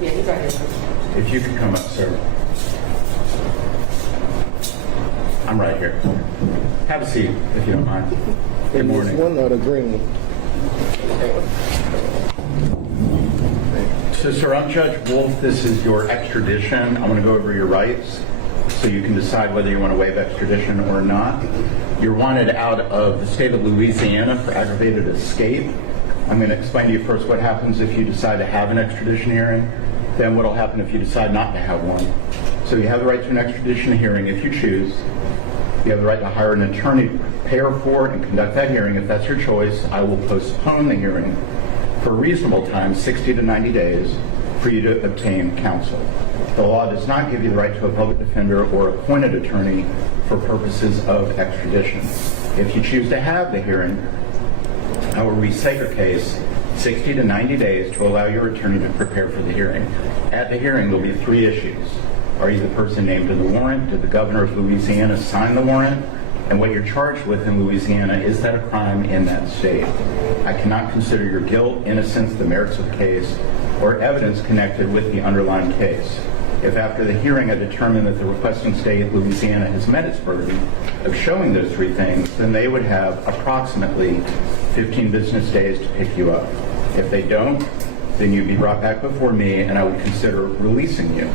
Yeah, he's right here. If you could come up, sir. I'm right here. Have a seat, if you don't mind. Good morning. This one or the green one? So, sir, I'm Judge Wolf. This is your extradition. I'm going to go over your rights so you can decide whether you want to waive extradition or not. You're wanted out of the state of Louisiana for aggravated escape. I'm going to explain to you first what happens if you decide to have an extradition hearing, then what will happen if you decide not to have one. So you have the right to an extradition hearing if you choose. You have the right to hire an attorney to prepare for and conduct that hearing. If that's your choice, I will postpone the hearing for a reasonable time, 60 to 90 days, for you to obtain counsel. The law does not give you the right to a public defender or appointed attorney for purposes of extradition. If you choose to have the hearing, I will reset your case 60 to 90 days to allow your attorney to prepare for the hearing. At the hearing, there will be 3 issues. Are you the person named in the warrant? Did the governor of Louisiana sign the warrant? And what you're charged with in Louisiana, is that a crime in that state? I cannot consider your guilt, innocence, the merits of the case, or evidence connected with the underlying case. If after the hearing I determine that the requesting state, Louisiana, has met its burden of showing those 3 things, then they would have approximately 15 business days to pick you up. If they don't, then you'd be brought back before me and I would consider releasing you.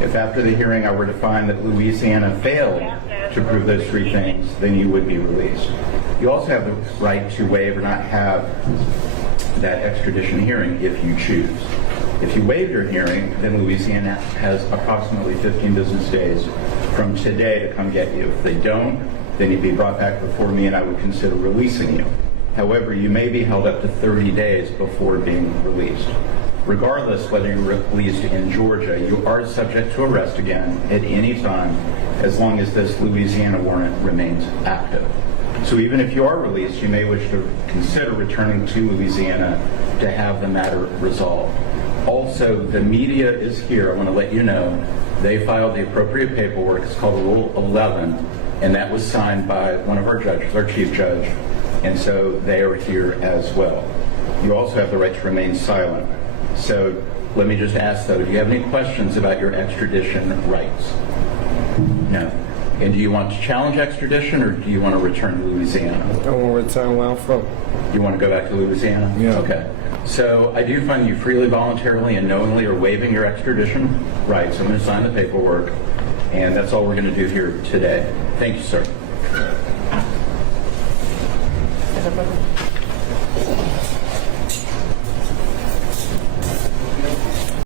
If after the hearing I were to find that Louisiana failed to prove those 3 things, then you would be released. You also have the right to waive or not have that extradition hearing if you choose. If you waive your hearing, then Louisiana has approximately 15 business days from today to come get you. If they don't, then you'd be brought back before me and I would consider releasing you. However, you may be held up to 30 days before being released. Regardless whether you're released in Georgia, you are subject to arrest again at any time as long as this Louisiana warrant remains active. So even if you are released, you may wish to consider returning to Louisiana to have the matter resolved. Also, the media is here. I want to let you know they filed the appropriate paperwork. It's called Rule 11, and that was signed by one of our judges, our chief judge, and so they are here as well. You also have the right to remain silent. So let me just ask, though, do you have any questions about your extradition rights? No. And do you want to challenge extradition, or do you want to return to Louisiana? I want to return where I'm from. You want to go back to Louisiana? Yeah. Okay. So I do find you freely, voluntarily, and knowingly are waiving your extradition rights. I'm going to sign the paperwork, and that's all we're going to do here today. Thank you, sir.